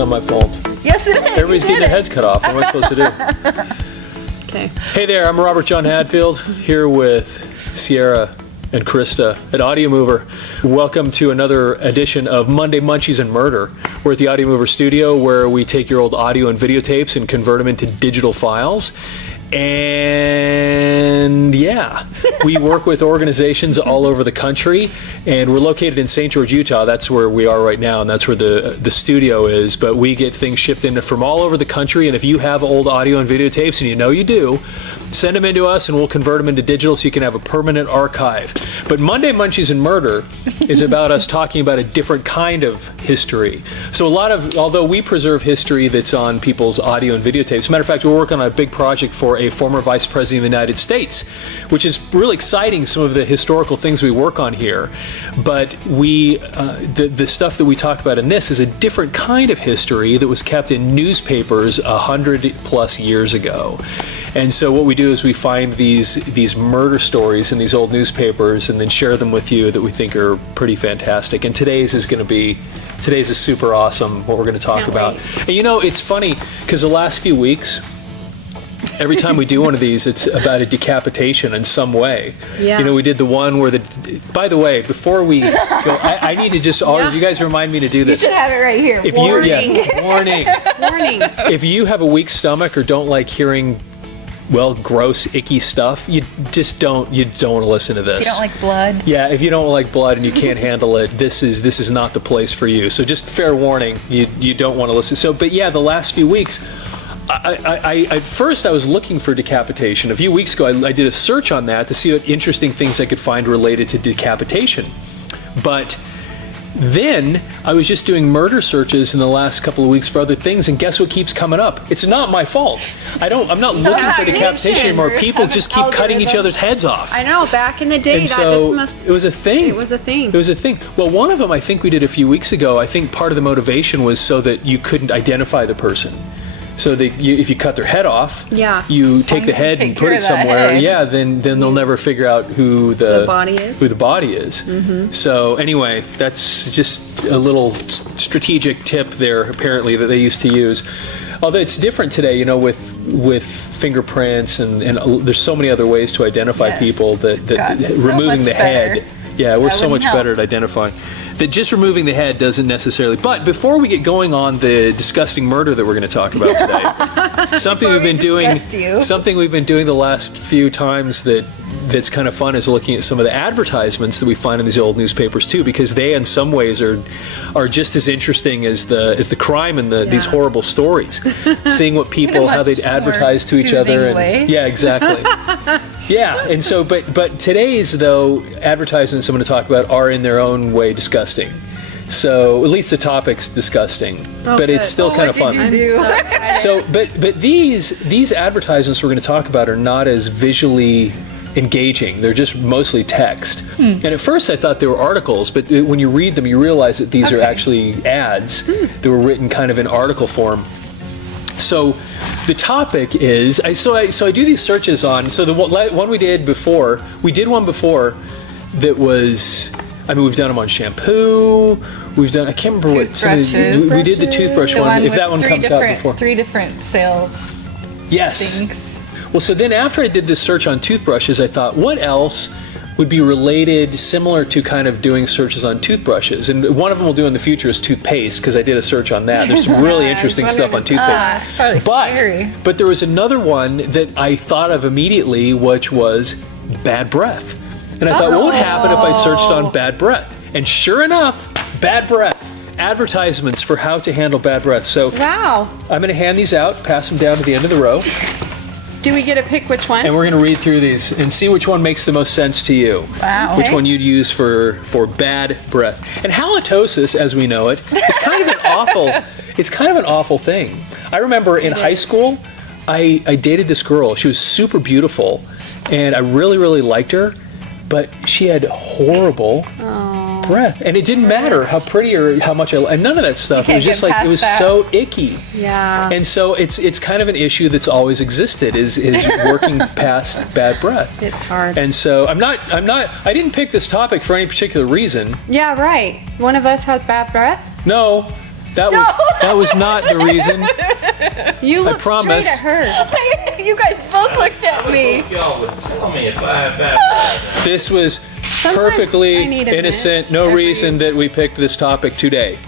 not my fault. Yes, it is. Everybody's getting their heads cut off. What am I supposed to do? Okay. Hey there, I'm Robert John Hadfield, here with Sierra and Krista at Audio Mover. Welcome to another edition of Monday Munchies and Murder. We're at the Audio Mover studio where we take your old audio and videotapes and convert them into digital files. And yeah, we work with organizations all over the country, and we're located in St. George, Utah. That's where we are right now, and that's where the studio is. But we get things shipped in from all over the country, and if you have old audio and videotapes, and you know you do, send them into us and we'll convert them into digital so you can have a permanent archive. But Monday Munchies and Murder is about us talking about a different kind of history. So although we preserve history that's on people's audio and videotapes, as a matter of fact, we're working on a big project for a former Vice President of the United States, which is really exciting, some of the historical things we work on here. But the stuff that we talk about in this is a different kind of history that was kept in newspapers 100+ years ago. And so what we do is we find these murder stories in these old newspapers and then share them with you that we think are pretty fantastic. And today's is super awesome, what we're going to talk about. And you know, it's funny because the last few weeks, every time we do one of these, it's about a decapitation in some way. Yeah. You know, we did the one where by the way, before we go, I need to just, you guys remind me to do this. You should have it right here. Warning. Warning. If you have a weak stomach or don't like hearing gross, icky stuff, you don't want to listen to this. If you don't like blood. Yeah, if you don't like blood and you can't handle it, this is not the place for you. So just fair warning, you don't want to listen. So, but yeah, the last few weeks, at first I was looking for decapitation. A few weeks ago, I did a search on that to see what interesting things I could find related to decapitation. But then I was just doing murder searches in the last couple of weeks for other things, and guess what keeps coming up? It's not my fault. I'm not looking for decapitation anymore. People just keep cutting each other's heads off. I know, back in the day, And that so just must... it was a thing. It was a thing. It was a thing. Well, one of them I think we did a few weeks ago. I think part of the motivation was so that you couldn't identify the person. So that if you cut their head off, you take the head and put it somewhere. Yeah, then they'll never figure out who the body is. Mm-hmm. So anyway, that's just a little strategic tip there, apparently, that they used to use. Although it's different today, you know, with fingerprints and there's so many other ways to identify people that removing the head. Yeah, we're so much better at identifying. That just removing the head doesn't necessarily. But before we get going on the disgusting murder that we're going to talk about today, something we've been doing the last few times that's kind of fun is looking at some of the advertisements that we find in these old newspapers too, because they in some ways are just as interesting as the crime and these horrible stories. Seeing what people, how they'd advertise to each other. Yeah, exactly. Yeah, and so, but today's, though, advertisements I'm going to talk about are in their own way disgusting. So, at least the topic's disgusting, but it's still kind of fun. So, but these advertisements we're going to talk about are not as visually engaging. They're just mostly text. And at first I thought they were articles, but when you read them, you realize that these are actually ads that were written kind of in article form. So the topic is, so I do these searches on, so the one we did one before that was, I mean, we've done them on shampoo, we've done, I can't remember what, we did the toothbrush one, if that one comes out before. 3 different sales things. Well, so then after I did this search on toothbrushes, I thought, what else would be related, similar to kind of doing searches on toothbrushes? And one of them we'll do in the future is toothpaste, because I did a search on that. There's some really interesting stuff on toothpaste. It's probably scary. But there was another one that I thought of immediately, which was bad breath. And I thought, what would happen if I searched on bad breath? And sure enough, bad breath. Advertisements for how to handle bad breath. So I'm going to hand these out, pass them down to the end of the row. Do we get to pick which one? And we're going to read through these and see which one makes the most sense to you. Wow. Which one you'd use for bad breath. And halitosis, as we know it, is kind of an awful thing. I remember in high school, I dated this girl. She was super beautiful, and I really, really liked her, but she had horrible breath. And it didn't matter how pretty or how much and none of that stuff. It was just like, it was so icky. Yeah. And so it's kind of an issue that's always existed is working past bad breath. It's hard. And so I didn't pick this topic for any particular reason. Yeah, right. One of us has bad breath? No. That was not the reason. You looked promise. straight at her. You guys both looked at me. Y'all would tell me if I have bad. This was Sometimes perfectly I need a innocent. mint No every- reason that we picked this topic today.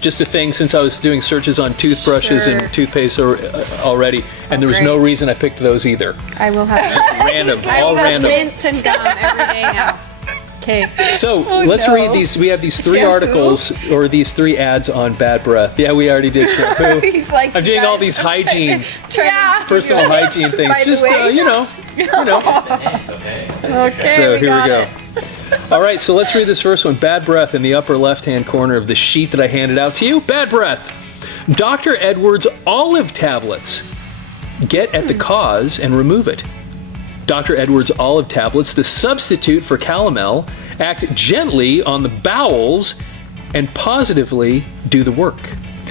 Just a thing since I was doing searches on toothbrushes Sure. and toothpaste already, and there was great. no reason I picked those either. I will have Random, I all will have random. mints and gum every day now. Okay. So let's no. read these. We have these 3 Shampoo? articles or these 3 ads on bad breath. Yeah, we already did shampoo. He's like, I'm you doing all guys- these hygiene, Yeah. personal hygiene things. By the Just way. you know. Okay. Okay. So here we got go. it. All right, so let's read this first one. Bad breath in the upper left-hand corner of the sheet that I handed out to you. Bad breath. Dr. Edwards olive tablets. Get at the cause and remove it. Dr. Edwards olive tablets, the substitute for calomel, act gently on the bowels and positively do the work.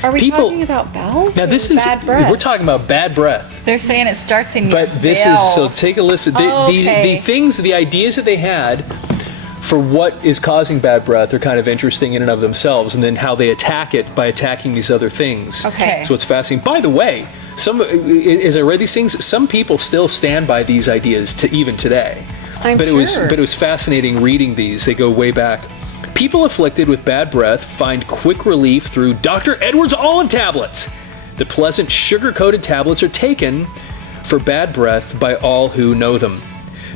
Are we talking about bowels? Now or this is bad breath? we're talking about bad breath. They're saying it starts in your But this is so bowels. take a listen. The things, the ideas that they had for what is causing bad breath are kind of interesting in and of themselves, and then how they attack it by attacking these other things. Okay. So it's fascinating. By the way, as I read these things, some people still stand by these ideas to even today. I'm but sure. it was fascinating reading these. They go way back. People afflicted with bad breath find quick relief through Dr. Edwards olive tablets. The pleasant sugar-coated tablets are taken for bad breath by all who know them.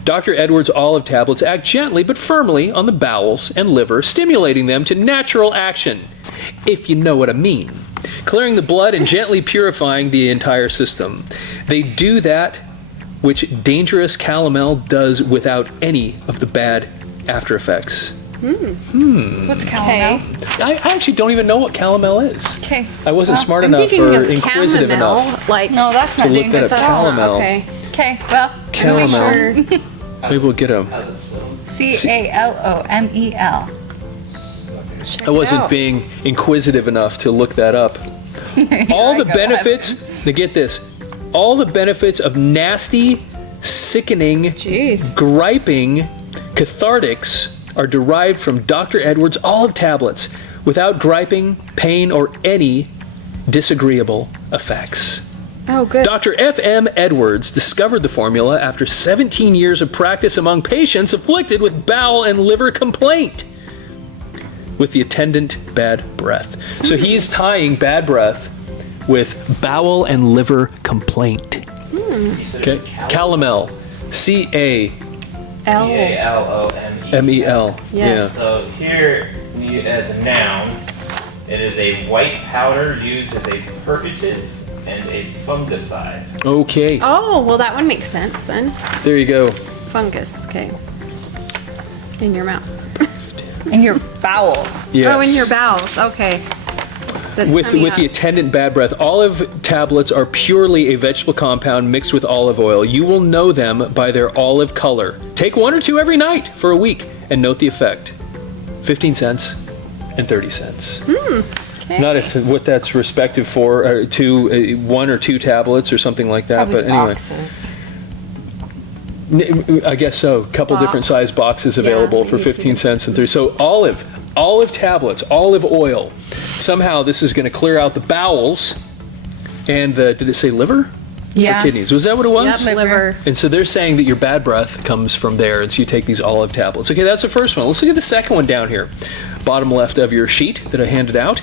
Dr. Edwards olive tablets act gently but firmly on the bowels and liver, stimulating them to natural action, if you know what I mean, clearing the blood and gently purifying the entire system. They do that which dangerous calomel does without any of the bad after effects. What's calomel? I actually don't even know what calomel is. Okay. I wasn't smart I'm enough thinking or of inquisitive chamomile, enough. like No, that's not To look that dangerous. up. That's not. Calomel. Okay. Okay, well, Calomel. Sure. Maybe we'll get them. How's it spelled? Calomel. I wasn't out. being inquisitive enough to look that up. All I the go, benefits, now get this, all the benefits of nasty, sickening, Jeez. griping cathartics are derived from Dr. Edwards olive tablets without griping, pain, or any disagreeable effects. Oh, good. Dr. F.M. Edwards discovered the formula after 17 years of practice among patients afflicted with bowel and liver complaint, with the attendant bad breath. So he's tying bad breath with bowel and liver complaint. Okay, calomel, C-A-M-E-L. L. Calomel. Yes. So here, as a noun, it is a white powder used as a purgative and a fungicide. Okay, Oh, well, that one makes sense then. there you go. Fungus. Okay. In your mouth. In your bowels. Yes. Oh, in your bowels. Okay. That's With coming the up. attendant bad breath, olive tablets are purely a vegetable compound mixed with olive oil. You will know them by their olive color. Take 1 or 2 every night for a week and note the effect. 15 cents and 30 cents. Okay. Not if what that's respective for, 1 or 2 tablets or something like that. Probably But anyway, boxes. I guess so. A couple different Box. size boxes available Yeah, for maybe 15 cents and 30. So olive tablets, olive oil. Somehow this is going to clear out the bowels and the, did it say liver? Yes. Or kidneys. Was that what it was? Yep, liver. And so they're saying that your bad breath comes from there, and so you take these olive tablets. Okay, that's the first one. Let's look at the second one down here. Bottom left of your sheet that I handed out.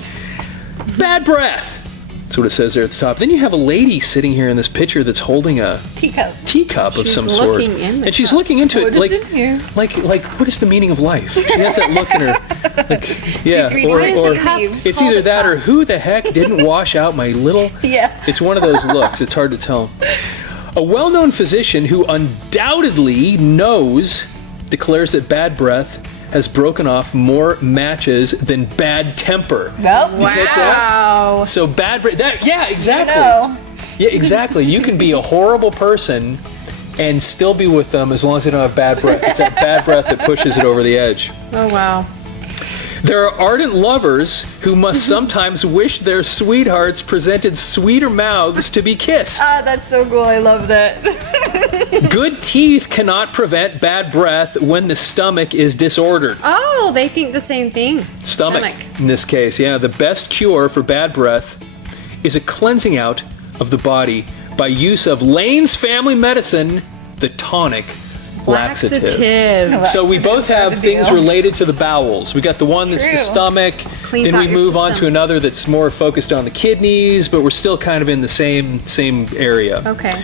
Bad breath. That's what it says there at the top. Then you have a lady sitting here in this picture that's holding a teacup of She's some sort. looking in the And she's cup. looking into it What is like, in here? like what is the meaning of life? She has that look in her, like, yeah, reading or, Why is or it leaves? it's Called either a that or cup. who the heck didn't wash out my little. Yeah. It's one of those looks. It's hard to tell. A well-known physician who undoubtedly knows declares that bad breath has broken off more matches than bad temper. Well, catch that? Wow. So bad breath. Yeah, exactly. no. Yeah, exactly. You can be a horrible person and still be with them as long as they don't have bad breath. It's that bad breath that pushes it over the edge. Oh, wow. There are ardent lovers who must sometimes wish their sweethearts presented sweeter mouths to be kissed. That's so cool. I love that. Good teeth cannot prevent bad breath when the stomach is disordered. Oh, they think the same thing. Stomach. In this case, yeah. The best cure for bad breath is a cleansing out of the body by use of Lane's family medicine, the tonic laxative. So we both have things related to the bowels. We got the one that's the stomach, Cleans then out we your move on system. to another that's more focused on the kidneys, but we're still kind of in the same area. Okay.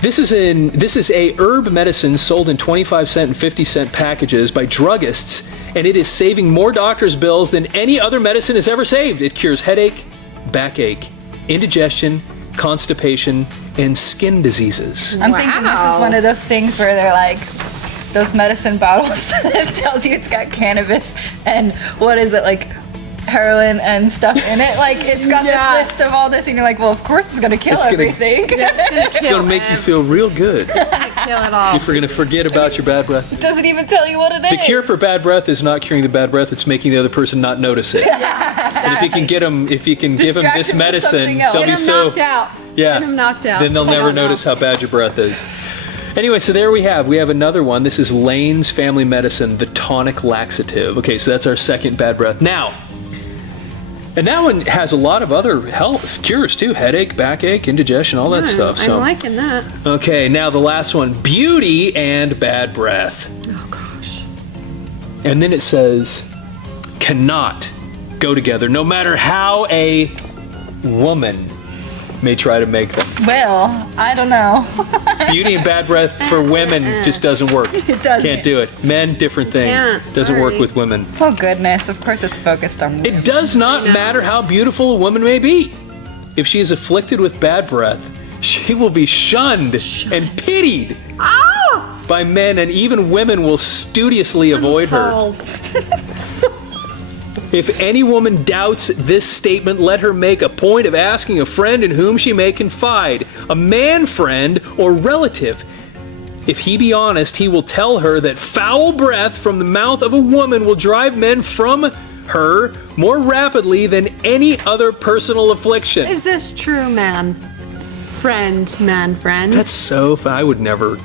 This is a herb medicine sold in 25-cent and 50-cent packages by druggists, and it is saving more doctors' bills than any other medicine has ever saved. It cures headache, backache, indigestion, constipation, and skin diseases. I'm thinking this is one of those things where they're like, those medicine bottles that tells you it's got cannabis and what is it, like heroin and stuff in it. Like, it's got this list of all this, and you're like, well, of course it's gonna kill everything. It's gonna make you feel real good. It's gonna kill it all. If you're gonna forget about your bad breath. It doesn't even tell you what it is. The cure for bad breath is not curing the bad breath, it's making the other person not notice it. And if you can give them this medicine, they'll be so knocked out. Yeah. Get them knocked out. Then they'll never notice how bad your breath is. Anyway, so there we have another one. This is Lane's Family Medicine, the tonic laxative. Okay, so that's our second bad breath. Now, and that one has a lot of other health cures too. Headache, backache, indigestion, all that stuff. So I'm liking that. okay, now the last one, beauty and bad breath. Oh gosh. And then it says, cannot go together, no matter how a woman may try to make them. Well, I don't know. Beauty and bad breath for women just doesn't work. It doesn't. Can't do it. Men, different thing. Doesn't work sorry. with women. Oh goodness, of course it's focused on women. It does not matter how beautiful a woman may be. If she is afflicted with bad breath, she will be shunned and pitied by men, and even women will studiously avoid her. If any woman doubts this statement, let her make a point of asking a friend in whom she may confide, a man friend or relative. If he be honest, he will tell her that foul breath from the mouth of a woman will drive men from her more rapidly than any other personal affliction. Is this true, man? Man friend. That's so I would never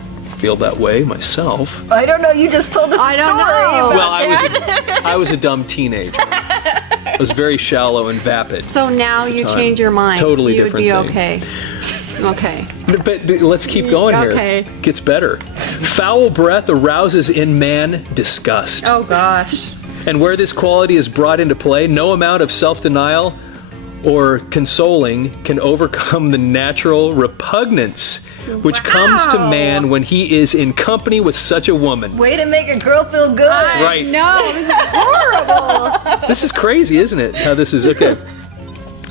feel that way myself. I don't know, you just told us a I don't story know. about Well, I was a dumb teenager. I was very shallow and vapid. So now you time. change your mind. Totally you different would be thing. okay. But let's keep going Okay. here. Gets better. Foul breath arouses in man disgust. Oh gosh. And where this quality is brought into play, no amount of self-denial or consoling can overcome the natural repugnance which comes to man when he is in company with such a woman. Way to make a girl feel good. Right. No, this is horrible. This is crazy, isn't it? How this is, okay.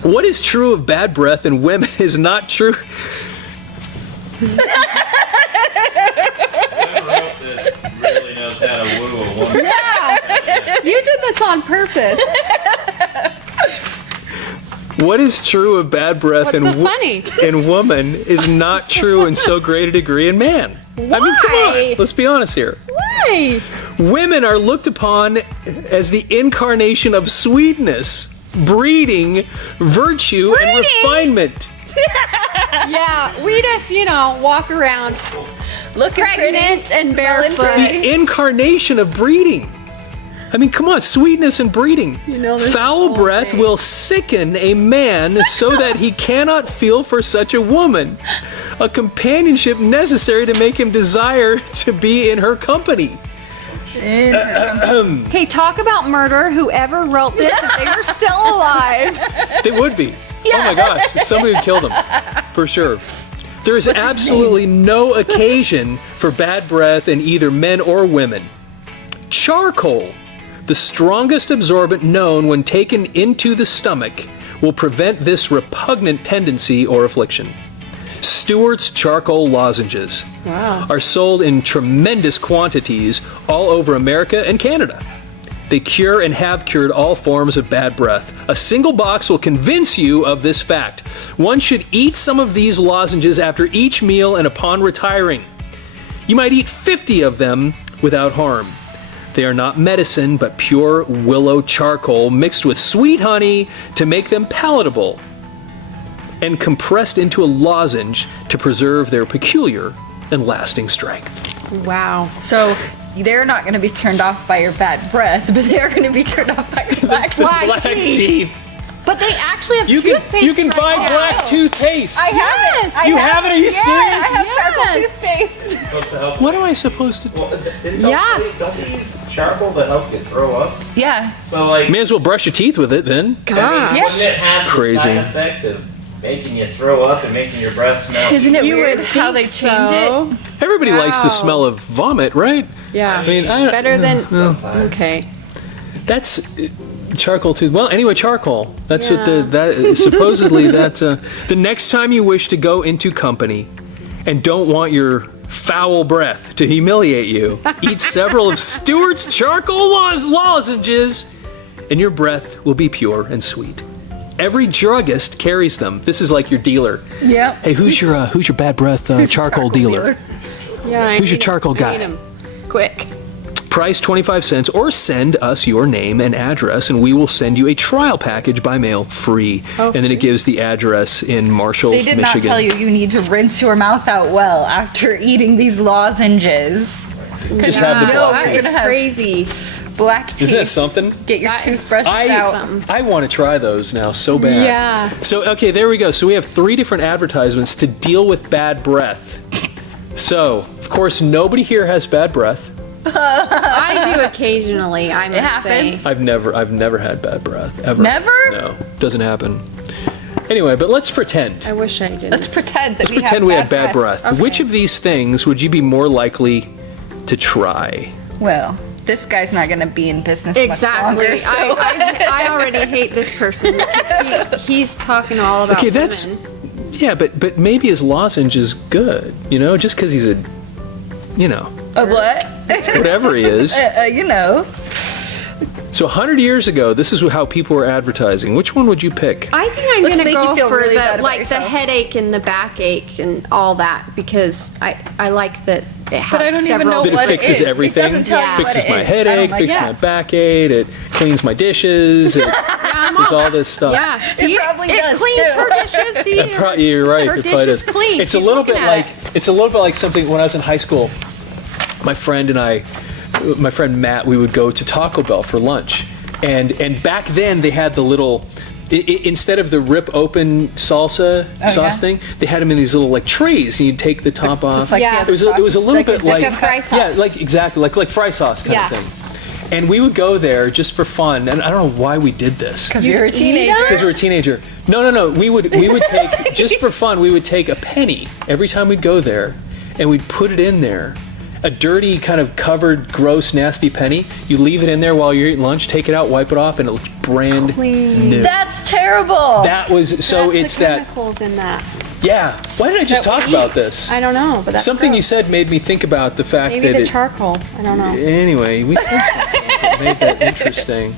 What is true of bad breath in women is not true. Whoever wrote this really knows how to woo a woman. Yeah. You did this on purpose. What is true of bad breath What's so funny? in woman is not true in so great a degree in man. Why? I mean, come on. Let's be honest here. Why? Women are looked upon as the incarnation of sweetness, breeding, virtue, and refinement. Yeah, we just, walk around Looking pregnant pretty, and smelling barefoot. pretty. The incarnation of breeding. I mean, come on, sweetness and breeding. this Foul whole breath thing. will sicken a man so that he cannot feel for such a woman a companionship necessary to make him desire to be in her company. Okay, talk about murder. Whoever wrote this, if they were still alive. They would be. Oh my gosh, somebody would kill them, for sure. There is absolutely no occasion for bad breath in either men or women. Charcoal, the strongest absorbent known when taken into the stomach, will prevent this repugnant tendency or affliction. Stewart's charcoal lozenges are sold in tremendous quantities all over America and Canada. They cure and have cured all forms of bad breath. A single box will convince you of this fact. One should eat some of these lozenges after each meal and upon retiring. You might eat 50 of them without harm. They are not medicine, but pure willow charcoal mixed with sweet honey to make them palatable, and compressed into a lozenge to preserve their peculiar and lasting strength. Wow. So they're not going to be turned off by your bad breath, but they're going to be turned off by your black Black teeth. But they actually have You toothpaste. can buy black toothpaste. I have it. You have it? Are you serious? I have charcoal toothpaste. Supposed to help. What am I supposed to do? Well, don't they use charcoal to help you throw up? Yeah. So like, May as well brush your teeth with it then. God. wouldn't it have Crazy. the side effect of making you throw up and making your breath smell? Isn't it You weird would how they think change so. it? Everybody likes the Wow. smell of vomit, right? Yeah. I mean, Better than. Sometimes. Okay. That's charcoal tooth. Well, anyway, charcoal. That's what Yeah. that supposedly that's the next time you wish to go into company and don't want your foul breath to humiliate you, eat several of Stewart's charcoal lozenges, and your breath will be pure and sweet. Every druggist carries them. This is like your dealer. Yep. Hey, who's your bad breath charcoal dealer? Yeah. I Who's your need 'em. charcoal I guy? need 'em. Quick. Price 25 cents, or send us your name and address and we will send you a trial package by mail free. Oh, and then it gives the address in Marshall, They did Michigan. not tell you need to rinse your mouth out well after eating these lozenges. Just have the No, block. you're It's gonna have crazy. black teeth. Isn't that something? Get your That is toothbrushes out. something. I want to try those now so bad. Yeah. So, okay, there we go. So we have 3 different advertisements to deal with bad breath. So, of course, nobody here has bad breath. I do occasionally. I must happens. say. I've never had bad breath ever. Never? No, doesn't happen. Anyway, but let's pretend. I wish I didn't. Let's pretend that Pretend we had bad breath. Okay. Which of these things would you be more likely to try? Well, this guy's not going to be in business Exactly. much longer. So. I already hate this person because he's talking all about Okay, that's women. yeah, but maybe his lozenge is good, just because he's a, A what? whatever he is. You know. So 100 years ago, this is how people were advertising. Which one would you pick? I think I'm Let's gonna make you go feel for really bad the about the yourself. headache and the backache and all that because I like that it has But I don't even several. know That it what fixes is. everything? It doesn't tell Yeah. you what Fixes it my is. headache, I don't fixes like my that. backache, it cleans my dishes, it does all this stuff. Yeah, see, probably it does, cleans too. her dishes. See, You're right. her it dish probably is does. clean. It's a She's little looking bit at like something when I was in high school. My friend and I, my friend Matt, we would go to Taco Bell for lunch, and back then they had the little. Instead of the rip open salsa sauce yeah? thing, they had them in these little like trays, and you'd take the top off. Just like Yeah. the It other was a little sauce. bit like a fry sauce. Yeah, like exactly like fry sauce kind Yeah. of thing. And we would go there just for fun, and I don't know why we did this. Because you're a teenager. Because we were a teenager. No. We would take just for fun. We would take a penny every time we'd go there, and we'd put it in there. A dirty, kind of covered, gross, nasty penny. You leave it in there while you're eating lunch. Take it out, wipe it off, and it looks brand new. That's terrible. That was so. That's It's the that. chemicals in that. Yeah. Why did I just that we talk about eat. this? I don't know, but that's Something you gross. said made me think about the fact Maybe that the it. charcoal. I don't know. Anyway, we said something that made that interesting.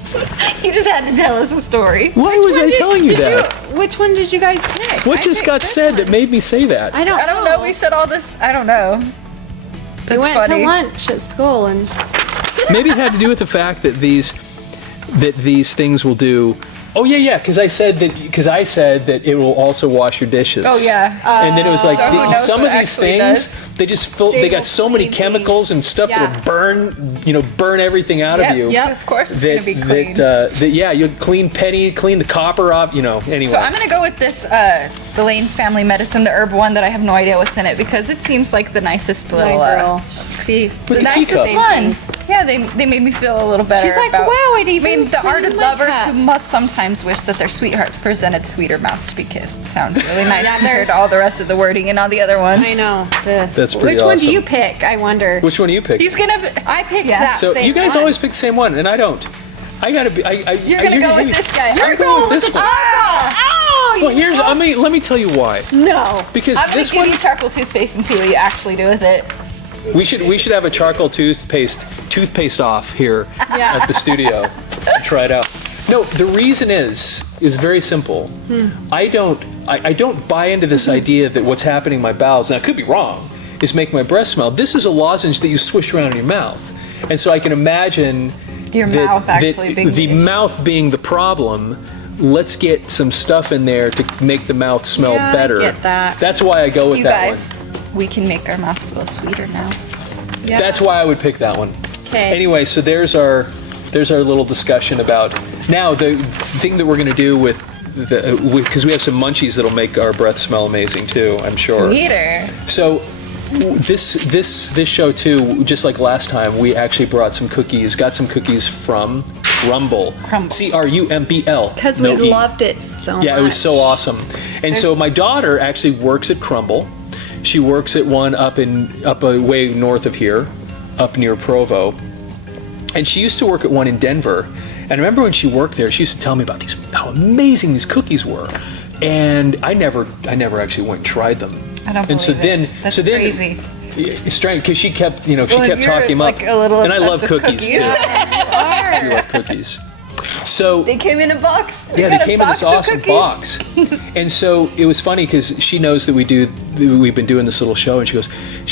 You just had to tell us a story. Why was I telling you that? Which one did you guys pick? What I just picked got this said one. that made me say that? I don't know. We said all this. I don't know. We That's went funny. to lunch at school and Maybe it had to do with the fact that these things will do. Oh yeah, because I said that it will also wash your dishes. Oh yeah. And then it was like So who knows some what of these actually things does? they just fill. They got will so many clean chemicals and stuff Yeah. that will burn everything out of you. Yep. Of course it's gonna be clean. You'll clean the copper off. Anyway. So I'm gonna go with this the Lane's Family Medicine, the herb one that I have no idea what's in it because it seems like the nicest my little girl. See, the the nicest teacup. one. Yeah, they made me feel a little better. She's like, about, wow, it I even mean, the cleaned ardent my lovers cup. who must sometimes wish that their sweethearts presented sweeter mouths to be kissed. Sounds really nice Yeah, compared to all the rest of the wording and all the other ones. I know. That's pretty Which one awesome. do you pick? I wonder. Which one do you pick? He's gonna. I picked Yeah. that So same you guys one. always pick the same one, and I don't. I gotta be. You're gonna go with this guy. I'm going with this one. Oh, Well, here's. Let me tell you why. no. Because I'm gonna this give one, you charcoal toothpaste and see what you actually do with it. we should have a charcoal toothpaste off here Yeah. at the studio. Try it out. No, the reason is very simple. I don't buy into this idea that what's happening in my bowels, and I could be wrong, is making my breath smell. This is a lozenge that you swish around in your mouth. And so I can imagine your mouth actually being the mouth being the problem. Let's get some stuff in there to make the mouth smell better. I get that. That's why I go with that one. You guys, we can make our mouth smell sweeter now. Yeah. That's why I would pick that one. Okay. Anyway, so there's our little discussion about now the thing that we're going to do with because we have some munchies that'll make our breath smell amazing too, I'm sure. Sweeter. So this show too, just like last time, we actually got some cookies from Crumbl. Crumbl. Because we loved it so much. Yeah, it was so awesome. And so my daughter actually works at Crumbl. She works at one up way north of here, up near Provo. And she used to work at one in Denver. And I remember when she worked there, she used to tell me about how amazing these cookies were. And I never actually went and tried them. I don't believe it. That's crazy. It's strange because she kept talking about, and I love cookies too. I love cookies. So they came in a box. Yeah, they came in this awesome box. And so it was funny because she knows that we've been doing this little show, and she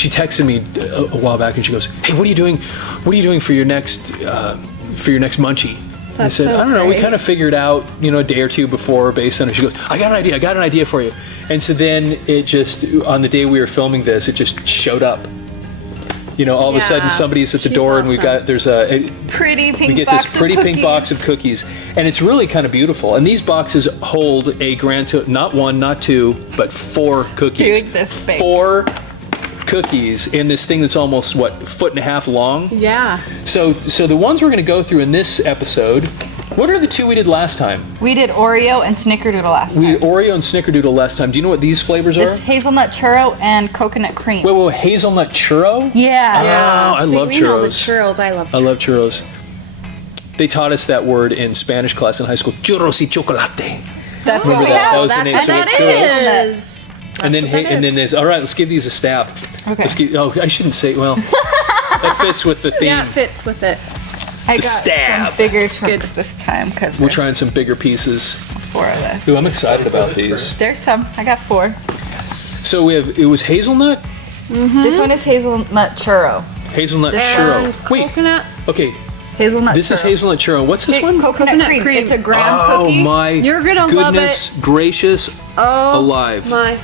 texted me a while back, and she goes, "Hey, what are you doing? What are you doing for your next munchie?" I said, I don't know. We kind of figured out, a day or two before based on it. She goes, I got an idea for you. And so then it just, on the day we were filming this, it just showed up. All of a sudden somebody's at the door and there's a pretty pink we get box this pretty of pink box of cookies. And it's really kind of beautiful. And these boxes hold a not one, not two, but 4 cookies. Dude, this big. 4 cookies in this thing that's almost 1.5 feet long. Yeah. So the ones we're going to go through in this episode, what are the 2 we did last time? We did Oreo and Snickerdoodle last time. We did Oreo and Snickerdoodle last time. Do you know what these flavors are? This hazelnut churro and coconut cream. Wait, hazelnut churro? Yeah. Yeah. I love we churros. Know the churros. I love churros. They taught us that word in Spanish class in high school. Churros y chocolate. That's Remember what we that? have. That was the name. That's So we what have that churros. is. And then there's, all right, let's give these a stab. Okay. I shouldn't say, that fits with the theme. Yeah, it fits with it. I got stab. some bigger chunks this time because We're trying some bigger pieces. 4 of this. Ooh, I'm excited about these. There's some. I got 4. So it was hazelnut? Mm-hmm. This one is hazelnut churro. Hazelnut churro. Wait. Coconut. Okay. Hazelnut. This is hazelnut churro. What's this one? Coconut cream. It's a graham cookie. Oh my! You're gonna love goodness gracious! Oh alive. my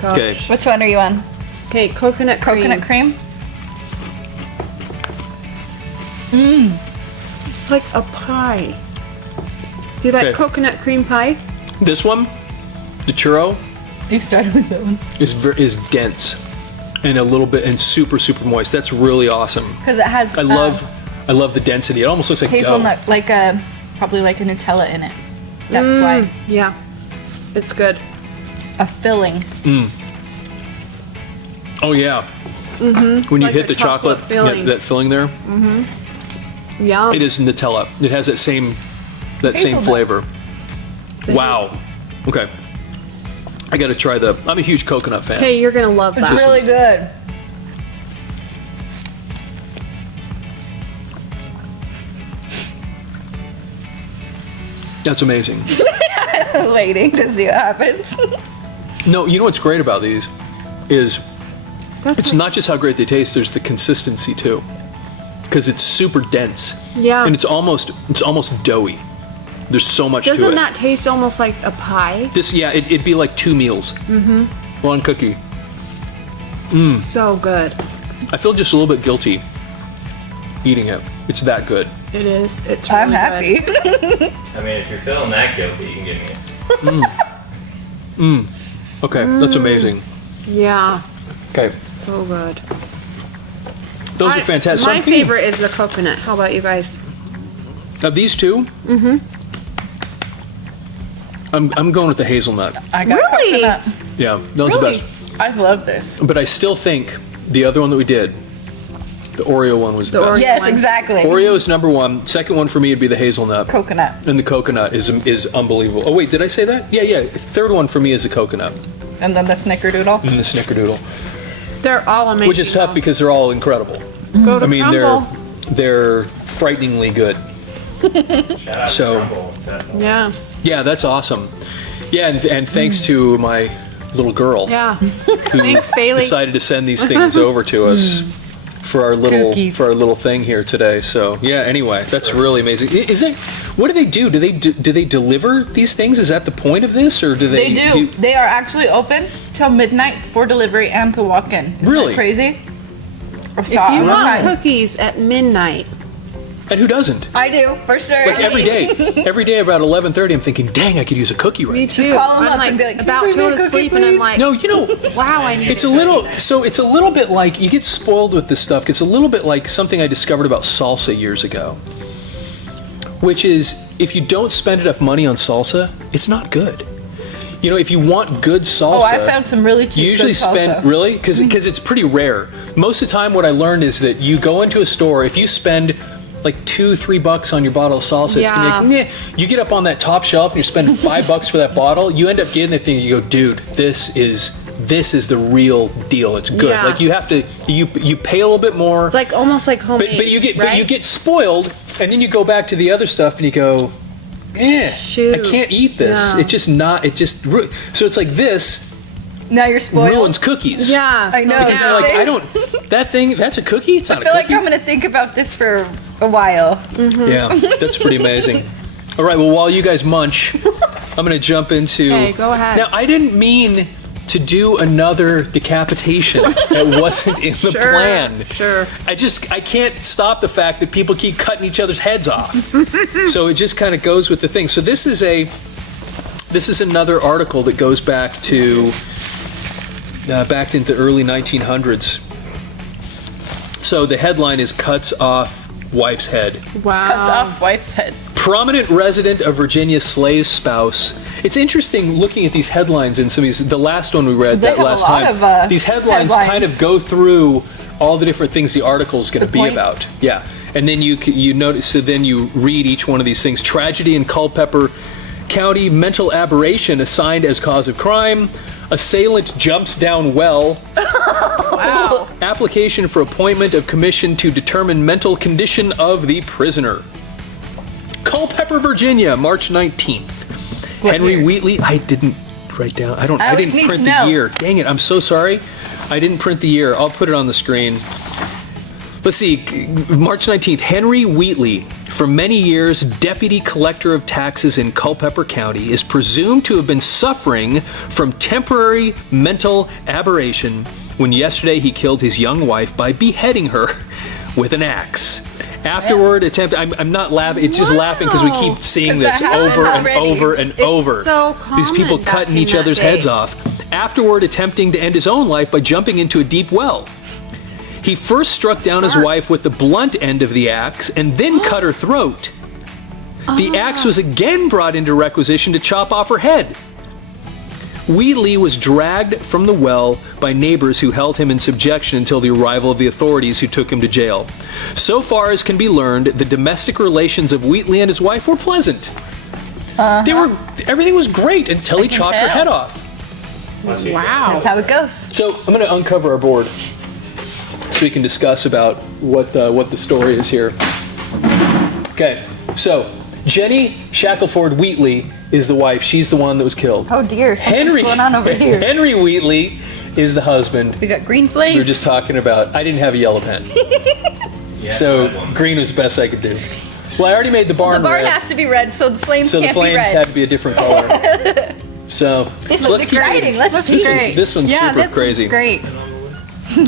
gosh. Okay. Which one are you on? Okay, coconut cream. Coconut cream. It's like a pie. Do that coconut cream pie? This one, the churro, You started with that one. is dense and a little bit and super moist. That's really awesome. Because it has. I love the density. It almost looks like hazelnut, probably like a Nutella in it. That's why. Yeah. It's good. A filling. Oh yeah. Mm-hmm. When you Like hit a the chocolate filling. that filling there, Yeah. it is Nutella. It has that same flavor. Wow. Okay. I got to try I'm a huge coconut fan. Okay, you're gonna love It's that. really good. That's amazing. Waiting to see what happens. No, you know what's great about these is That's it's not just how great they taste. There's the consistency too, because it's super dense. Yeah. And it's almost doughy. There's so much to it. Doesn't that taste almost like a pie? It'd be like 2 meals. Mm-hmm. One cookie. So good. I feel just a little bit guilty eating it. It's that good. It is. It's really I'm happy. good. I mean, if you're feeling that guilty, you can give me it. Okay, that's amazing. Yeah. Okay, So good. those are fantastic. So My I'm thinking favorite is the coconut. How about you guys? of these 2. Mm-hmm. I'm going with the hazelnut. I got Really? coconut. Yeah, that was Really? the best. I love this. But I still think the other one that we did, the Oreo one was the The best. Oreo. Yes, one. exactly. Oreo is number 1. Second one for me would be the hazelnut. Coconut. And the coconut is unbelievable. Oh wait, did I say that? Yeah. Third one for me is the coconut. And then the Snickerdoodle. And the snickerdoodle. They're all amazing. Which is tough because they're all incredible. Go to I mean, Crumbl. they're frighteningly good. Shout out So- to Crumbl. Definitely. Yeah. Yeah, that's awesome. Yeah, and thanks to my little girl Yeah. who Thanks, Bailey. decided to send these things over to us for our little thing here today. So yeah. Anyway, that's really amazing. Is it? What do they do? Do they deliver these things? Is that the point of this, or do they? They do. They are actually open till midnight for delivery and to walk in. Isn't really that crazy? If you want cookies at midnight. And who doesn't? I do, for sure. Like every day about 11:30, I'm thinking, dang, I could use a cookie right now. Me too. Just call them I'm up like, and be like, about to go to sleep, and I'm like, No, you know, wow, I need it's a little bit like you get spoiled with this stuff. It's a little bit like something I discovered about salsa years ago, which is if you don't spend enough money on salsa, it's not good. You know, if you want good salsa, I found some really cheap. You usually spend really because it's pretty rare. Most of the time, what I learned is that you go into a store, if you spend like $2-3 on your bottle of salsa, it's gonna be like, nah. You get up on that top shelf and you're spending $5 for that bottle. You end up getting the thing. You go, dude, this is the real deal. It's good. Like you have to, you pay a little bit more. It's like almost like homemade. But you get spoiled, and then you go back to the other stuff and you go, shoot, I can't eat this. Yeah. It's just not. So it's like this. Now you're spoiled. Ruins cookies. Yeah, I know. Because they're like, I don't. That thing, that's a cookie. It's not a cookie. I feel like I'm gonna think about this for a while. Mm-hmm. Yeah, that's pretty amazing. All right, well, while you guys munch, I'm going to jump into... Okay, go ahead. Now, I didn't mean to do another decapitation. That wasn't in the plan. Sure. I can't stop the fact that people keep cutting each other's heads off. So it just kind of goes with the thing. So this is another article that goes back to... back into the early 1900s. So the headline is Cuts Off Wife's Head. Wow. Cuts off wife's head. Prominent resident of Virginia slays spouse. It's interesting looking at these headlines and some of these. The last one we read They that have last a lot time. of, these headlines kind of go through all the different things the article is going to be points. about. Yeah, and then you notice. So then you read each one of these things. Tragedy in Culpeper County. Mental aberration assigned as cause of crime. Assailant jumps down well. Wow. Application for appointment of commission to determine mental condition of the prisoner. Culpeper, Virginia, March 19th. Henry Wheatley. I didn't write down. I didn't print the year. Dang it! I'm so sorry. I didn't print the year. I'll put it on the screen. Let's see. March 19th. Henry Wheatley, for many years deputy collector of taxes in Culpeper County, is presumed to have been suffering from temporary mental aberration when yesterday he killed his young wife by beheading her with an axe. Afterward, I'm not laughing. It's just laughing because we keep seeing this over and over and over. So common. These people cutting each other's heads off. Afterward, attempting to end his own life by jumping into a deep well. He first struck down his wife with the blunt end of the axe and then cut her throat. The axe was again brought into requisition to chop off her head. Wheatley was dragged from the well by neighbors who held him in subjection until the arrival of the authorities who took him to jail. So far as can be learned, the domestic relations of Wheatley and his wife were pleasant. Everything was great until he chopped her head off. Wow. That's how it goes. So I'm going to uncover our board so we can discuss about what the story is here. Okay, so Jenny Shackelford Wheatley is the wife. She's the one that was killed. Oh dear, something's going on over here. Henry Wheatley is the husband. We got green flames. We were just talking about. I didn't have a yellow pen, so green was the best I could do. Well, I already made the barn. The barn red, has to be red, so the flames so can't the be flames red. had to be a different color. So Let's exciting. Let's see. This one's super crazy. One's great.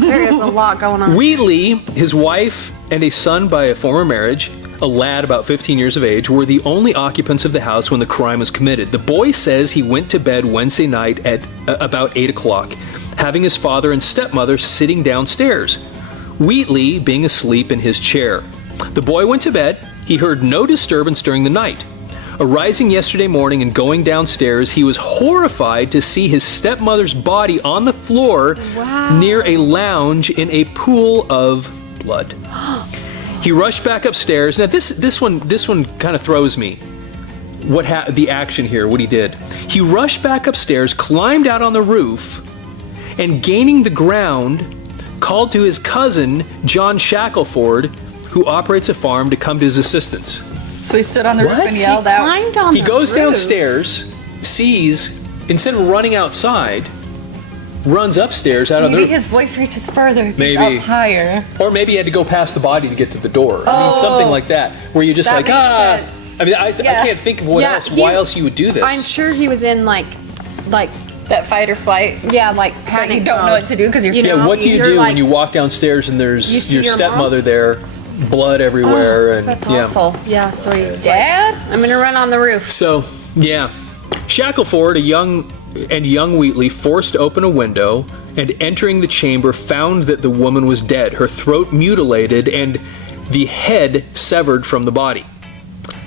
There is a lot going on. Wheatley, his wife, and a son by a former marriage, a lad about 15 years of age, were the only occupants of the house when the crime was committed. The boy says he went to bed Wednesday night at about 8 o'clock, having his father and stepmother sitting downstairs, Wheatley being asleep in his chair. The boy went to bed. He heard no disturbance during the night. Arising yesterday morning and going downstairs, he was horrified to see his stepmother's body on the floor near a lounge in a pool of blood. He rushed back upstairs. Now this one kind of throws me. The action here, what he did. He rushed back upstairs, climbed out on the roof, and gaining the ground, called to his cousin John Shackelford, who operates a farm, to come to his assistance. So he stood on the roof and yelled out. He goes downstairs, sees, instead of running outside, runs upstairs out of Maybe the... his voice reaches further. If Maybe. He's up higher. Or maybe he had to go past the body to get to the door. I mean, something like that, where you're just That like, makes sense. I mean, I can't think of why else you would do this. I'm sure he was in like That fight or flight. yeah, like But panic you don't know mode. what to do because you're Yeah, what do you You're do like- when you walk downstairs and You there's see your your stepmother there, blood everywhere, and That's yeah. awful. Yeah, so he was Dad? like, I'm gonna run on the roof. So yeah, Shackelford, young Wheatley forced open a window and entering the chamber found that the woman was dead, her throat mutilated and the head severed from the body.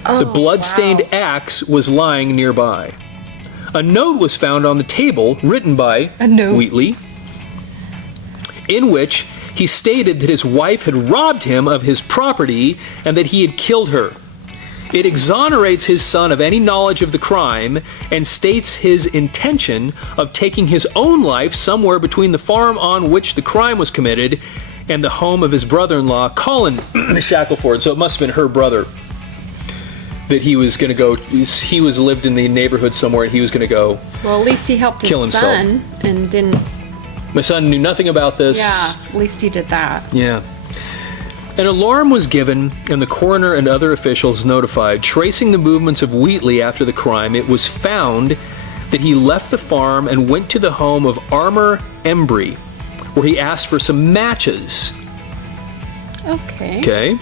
The blood-stained axe was lying nearby. A note was found on the table written by Wheatley, in which he stated that his wife had robbed him of his property and that he had killed her. It exonerates his son of any knowledge of the crime and states his intention of taking his own life somewhere between the farm on which the crime was committed and the home of his brother-in-law, Colin Shackelford. So it must have been her brother that he was going to go. He was lived in the neighborhood somewhere, and he was going to go. Well, at least he helped his Kill himself. son and didn't. My son knew nothing about this. Yeah, at least he did that. Yeah. An alarm was given, and the coroner and other officials notified. Tracing the movements of Wheatley after the crime, it was found that he left the farm and went to the home of Armour Embry, where he asked for some matches. Okay.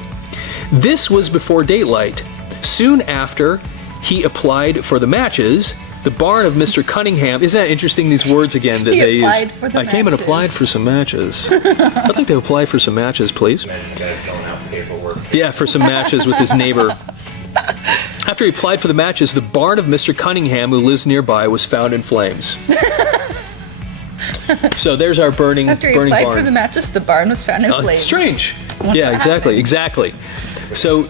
This was before daylight. Soon after he applied for the matches, the barn of Mr. Cunningham. Isn't that interesting, these words again that they use? I came and applied for some matches. I'd like to apply for some matches, please. Imagine the guy filling out paperwork. Yeah, for some matches with his neighbor. After he applied for the matches, the barn of Mr. Cunningham, who lives nearby, was found in flames. So there's our burning barn. After he applied for the matches, the barn was found in flames. Strange. Yeah, exactly. So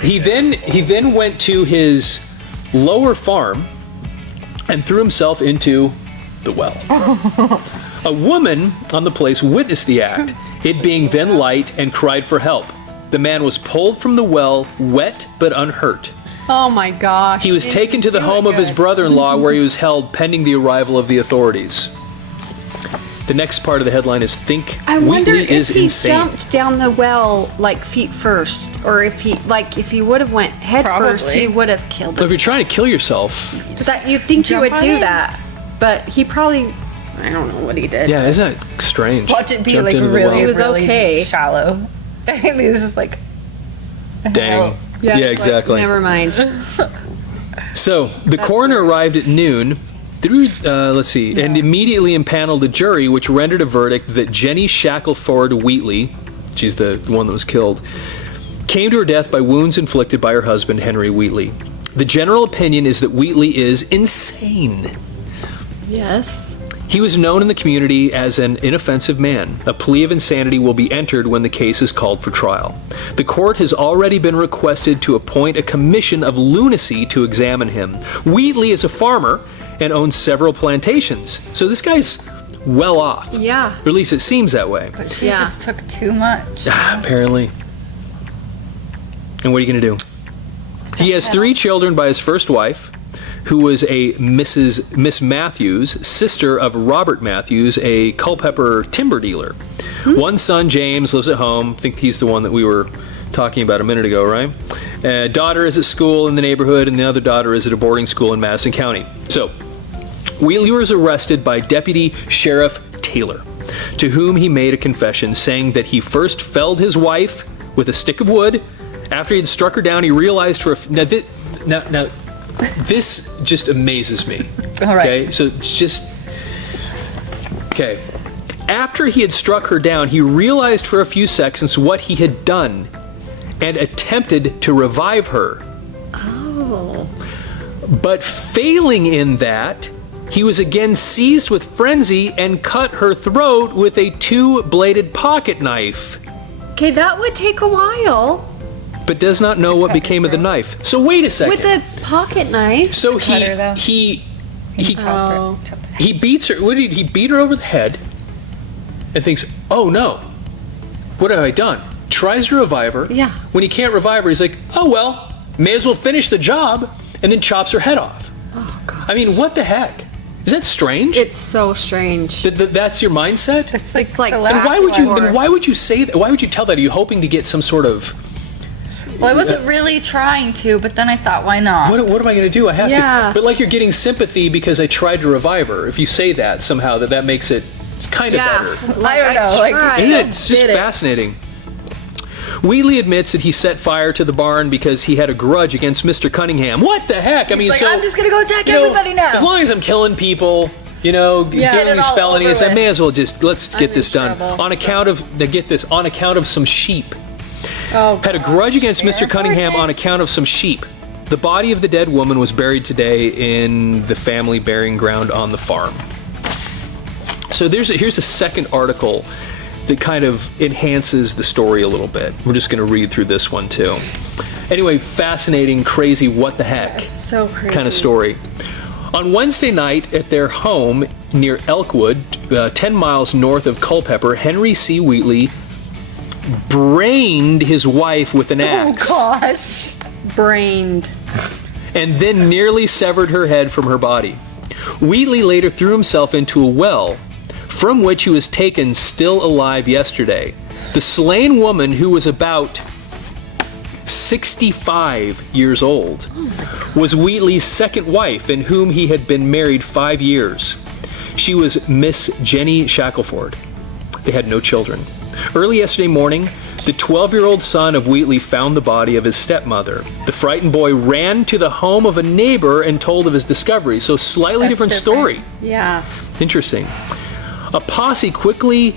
he then went to his lower farm and threw himself into the well. A woman on the place witnessed the act, it being then light, and cried for help. The man was pulled from the well, wet but unhurt. Oh my gosh. He was taken to the home of his brother-in-law, where he was held pending the arrival of the authorities. The next part of the headline is "Think I wonder Wheatley if is he insane." jumped down the well like feet first, or if he would have went head first, he would have killed So him. if you're trying to kill yourself, That you'd think you jump would on do in. that, but he probably, I don't know what he did. yeah, isn't that strange? Watch it be Jumped like into the really, well. He was really okay. shallow. And he was just like, Dang. Yeah, it's like, exactly. never mind. So the coroner arrived at noon, and immediately impaneled a jury, which rendered a verdict that Jenny Shackelford Wheatley, she's the one that was killed, came to her death by wounds inflicted by her husband, Henry Wheatley. The general opinion is that Wheatley is insane. Yes. He was known in the community as an inoffensive man. A plea of insanity will be entered when the case is called for trial. The court has already been requested to appoint a commission of lunacy to examine him. Wheatley is a farmer and owns several plantations, so this guy's well off. Yeah. Or at least it seems that way. but she just took too much. Apparently. And what are you going to do? He has 3 children by his first wife, who was a Miss Matthews, sister of Robert Matthews, a Culpeper timber dealer. One son, James, lives at home. I think he's the one that we were talking about a minute ago, right? Daughter is at school in the neighborhood, and the other daughter is at a boarding school in Madison County. So, Wheatley was arrested by Deputy Sheriff Taylor, to whom he made a confession saying that he first felled his wife with a stick of wood. After he had struck her down, he realized now this just amazes me. All right. Okay, so after he had struck her down, he realized for a few seconds what he had done and attempted to revive her. Oh. But failing in that, he was again seized with frenzy and cut her throat with a 2-bladed pocket knife, Okay, that would take a while. but does not know what became of the knife. So wait a second. With a pocket knife. So Cut her, though. he Oh. beats her. What did he beat her over the head? And thinks, oh no, what have I done? Tries to revive her. Yeah. When he can't revive her, he's like, oh well, may as well finish the job, and then chops her head off. Oh, God. I mean, what the heck? Is that strange? It's so strange. That's your mindset? It's like and why would you say that? Why would you tell that? Are you hoping to get some sort of... Well, I wasn't really trying to, but then I thought, why not? What am I going to do? I have to. But like you're getting sympathy because I tried to revive her. If you say that somehow, that makes it kind of better. I don't know. It's just fascinating. Wheatley admits that he set fire to the barn because he had a grudge against Mr. Cunningham. What the heck? I'm just going to go attack everybody now. As long as I'm killing people, doing these felonies, I may as well let's get this done. On account of some sheep. Had a grudge against Mr. Cunningham on account of some sheep. The body of the dead woman was buried today in the family burying ground on the farm. So here's a second article that kind of enhances the story a little bit. We're just going to read through this one too. Anyway, fascinating, crazy, what the heck so crazy kind of story. On Wednesday night at their home near Elkwood, 10 miles north of Culpeper, Henry C. Wheatley brained his wife with an axe. Oh gosh. Brained. And then nearly severed her head from her body. Wheatley later threw himself into a well, from which he was taken still alive yesterday. The slain woman, who was about 65 years old, was Wheatley's second wife, in whom he had been married 5 years. She was Miss Jenny Shackelford. They had no children. Early yesterday morning, the 12-year-old son of Wheatley found the body of his stepmother. The frightened boy ran to the home of a neighbor and told of his discovery. So slightly different story. Yeah. Interesting. A posse quickly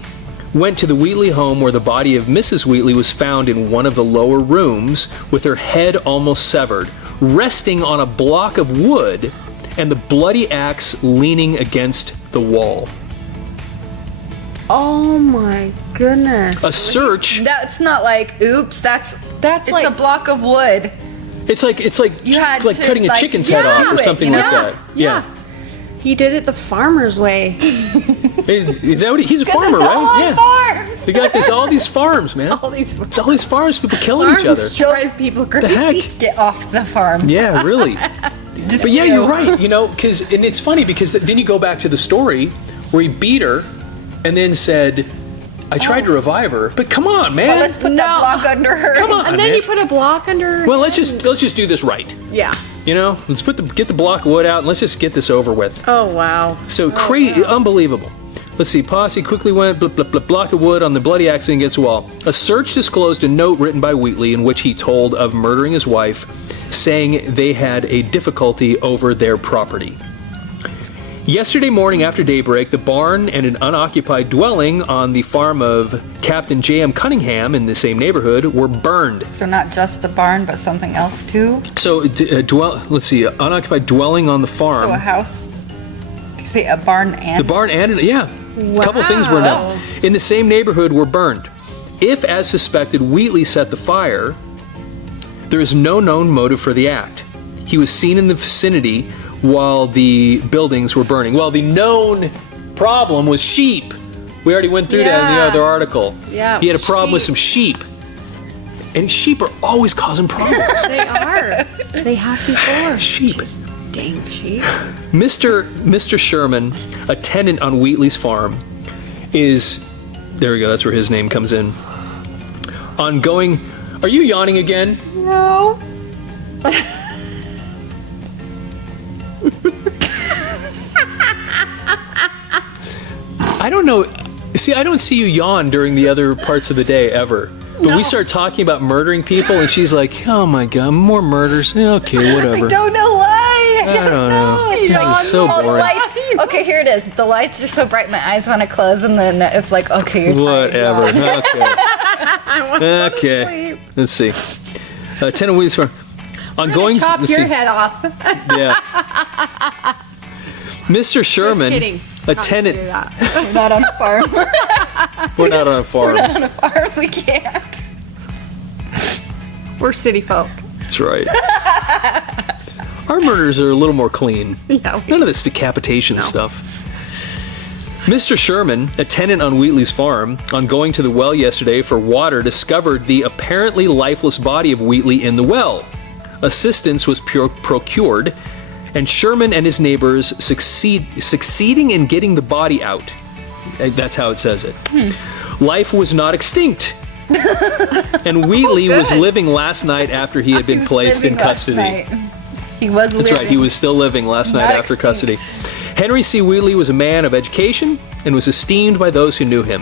went to the Wheatley home, where the body of Mrs. Wheatley was found in one of the lower rooms with her head almost severed, resting on a block of wood and the bloody axe leaning against the wall. Oh my goodness. A search. That's not like, oops, it's like a block of wood. It's like You had like to, cutting a chicken's head off or something like that. Yeah. He did it the farmer's way. Is that what he's a farmer, right? Farms. They got all these farms, man. All these farms, people killing each other. Drive people crazy. The heck? Get off the farm. Yeah, really. But yeah, you're right. And it's funny because then you go back to the story where he beat her and then said, I tried to revive her, but come on, man. Well, let's put that block under her. Come on, and then man. you put a block under her. Well, let's just do this right. Yeah. Let's get the block of wood out and let's just get this over with. Oh wow. So crazy, unbelievable. Let's see. Posse quickly went block of wood on the bloody axe against the wall. A search disclosed a note written by Wheatley in which he told of murdering his wife, saying they had a difficulty over their property. Yesterday morning after daybreak, the barn and an unoccupied dwelling on the farm of Captain J.M. Cunningham in the same neighborhood were burned. So not just the barn, but something else too? So, let's see, unoccupied dwelling on the farm. So a house? Do you say a barn and? The barn and, yeah. Wow. A couple things burned out. In the same neighborhood were burned. If, as suspected, Wheatley set the fire, there is no known motive for the act. He was seen in the vicinity while the buildings were burning. Well, the known problem was sheep. We already went through that in the other article. Yeah. He had a problem with some sheep. And sheep are always causing problems. They are. They have before. Sheep. Just dang sheep. Mr. Sherman, a tenant on Wheatley's farm, is... There we go, that's where his name comes in. Ongoing... Are you yawning again? No. I don't know. See, I don't see you yawn during the other parts of the day ever. But we start talking about murdering people, and she's like, "Oh my God, more murders? Okay, whatever." I don't know why. I don't know. It's so boring. The lights. Okay, here it is. The lights are so bright, my eyes want to close, and then it's like, okay, you're Whatever. I Okay. Let's see. 10 weeks from. Ongoing. Chop your head off. Yeah. Mr. Sherman, Just kidding. a tenant. We're not on a farm. We're not on a farm. We're not on a farm. We can't. We're city folk. That's right. Our murders are a little more clean. Yeah. None of this decapitation stuff. Mr. Sherman, a tenant on Wheatley's farm, on going to the well yesterday for water, discovered the apparently lifeless body of Wheatley in the well. Assistance was procured, and Sherman and his neighbors succeeding in getting the body out. That's how it says it. Life was not extinct. And Wheatley was living last night after he had been placed in custody. He was living. That's right, he was still living last night after custody. Henry C. Wheatley was a man of education and was esteemed by those who knew him.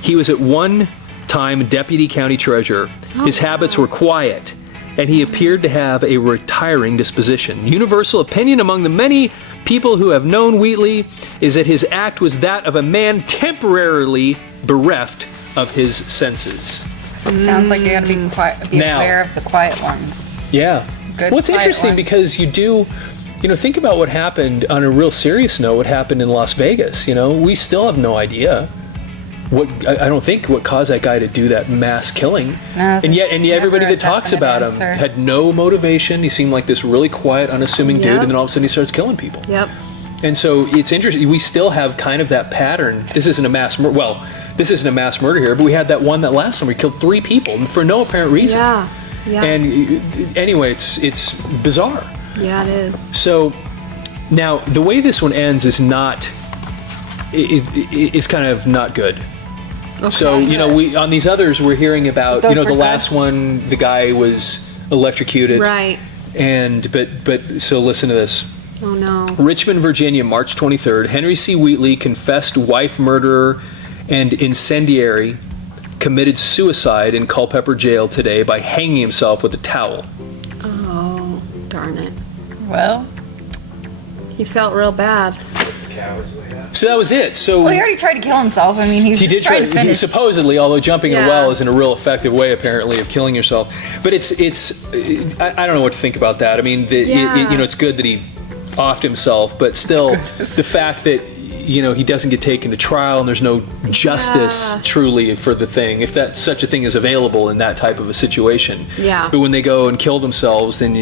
He was at one time deputy county treasurer. His habits were quiet, and he appeared to have a retiring disposition. Universal opinion among the many people who have known Wheatley is that his act was that of a man temporarily bereft of his senses. Sounds like you gotta be aware of the quiet ones. Yeah. Good. What's interesting one. because think about what happened on a real serious note, what happened in Las Vegas. We still have no idea I don't think what caused that guy to do that mass killing. No, and yet everybody that talks about him had no motivation. He seemed like this really quiet, unassuming dude, and then all of a sudden he starts killing people. Yep. And so it's interesting. We still have kind of that pattern. This isn't a mass murder. Well, this isn't a mass murder here, but we had that one that last time we killed 3 people for no apparent reason. Yeah. And anyway, it's bizarre. Yeah, it is. So now the way this one ends is not. It's kind of not good. Okay. So we on these others we're hearing about the last one, the guy was electrocuted. Right. But so listen to this. Oh no. Richmond, Virginia, March 23rd. Henry C. Wheatley, confessed wife murderer and incendiary, committed suicide in Culpeper Jail today by hanging himself with a towel. Oh, darn it. Well, he felt real bad. So that was it. So he already tried to kill himself. I mean, he did try to finish. Supposedly, although jumping in a well isn't a real effective way, apparently, of killing yourself. But it's I don't know what to think about that. I mean, it's good that he offed himself, but still, the fact that he doesn't get taken to trial and there's no justice truly for the thing, if that such a thing is available in that type of a situation. Yeah. But when they go and kill themselves, then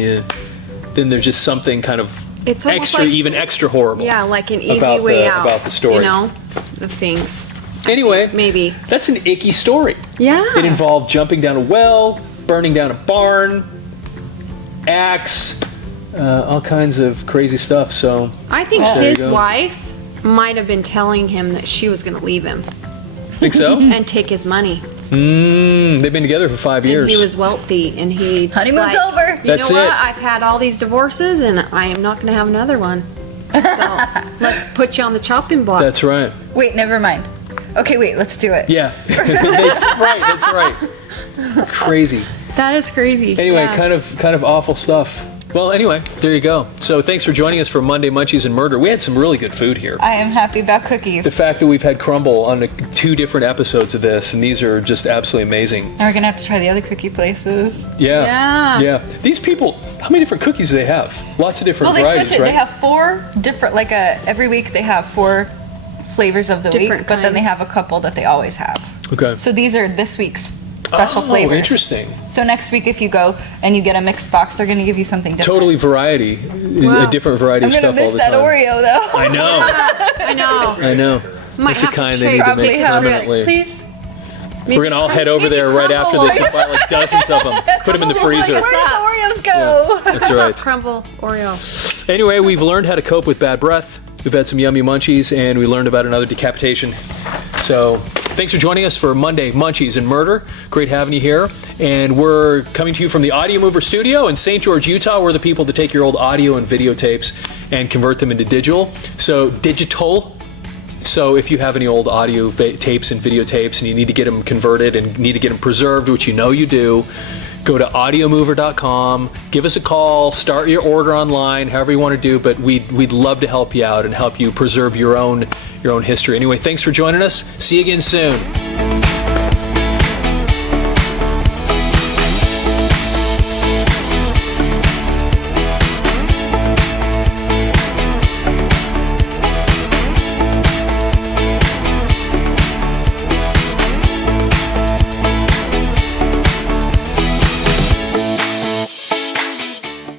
there's just something kind of it's extra horrible. Yeah, like an easy way out about the story. Of things. Anyway, maybe that's an icky story. Yeah. It involved jumping down a well, burning down a barn, axe, all kinds of crazy stuff. So I think his wife might have been telling him that she was going to leave him. Think so? And take his money. They've been together for 5 years. And he was wealthy, and honeymoon's over. You know what? I've had all these divorces, and I am not going to have another one. So let's put you on the chopping block. That's right. Wait, never mind. Okay, wait, let's do it. Yeah, that's right. Crazy. That is crazy. Anyway, kind of awful stuff. Well, anyway, there you go. So thanks for joining us for Monday Munchies and Murder. We had some really good food here. I am happy about cookies. The fact that we've had crumble on 2 different episodes of this, and these are just absolutely amazing. And we're going to have to try the other cookie places. Yeah. These people, how many different cookies do they have? Lots of different varieties, switch it. Right? They have 4 different, every week they have 4 flavors of the week, but then they have a couple that they always have. Okay. So these are this week's special flavors. Interesting. So next week, if you go and you get a mixed box, they're going to give you something different. Totally variety. A different variety of stuff all the time. I'm going to miss that Oreo, though. I know. It's the kind they need to make permanently. Please. We're going to all head over there right after this and buy dozens of them. Put them in the freezer. Where did the Oreos go? Yeah, that's right. Crumble Oreo. Anyway, we've learned how to cope with bad breath. We've had some yummy munchies, and we learned about another decapitation. So thanks for joining us for Monday Munchies and Murder. Great having you here. And we're coming to you from the Audio Mover Studio in St. George, Utah. We're the people that take your old audio and videotapes and convert them into digital. So if you have any old audio tapes and videotapes and you need to get them converted and need to get them preserved, which you know you do, go to audiomover.com, give us a call, start your order online, however you want to do, but we'd love to help you out and help you preserve your own history. Anyway, thanks for joining us. See you again soon.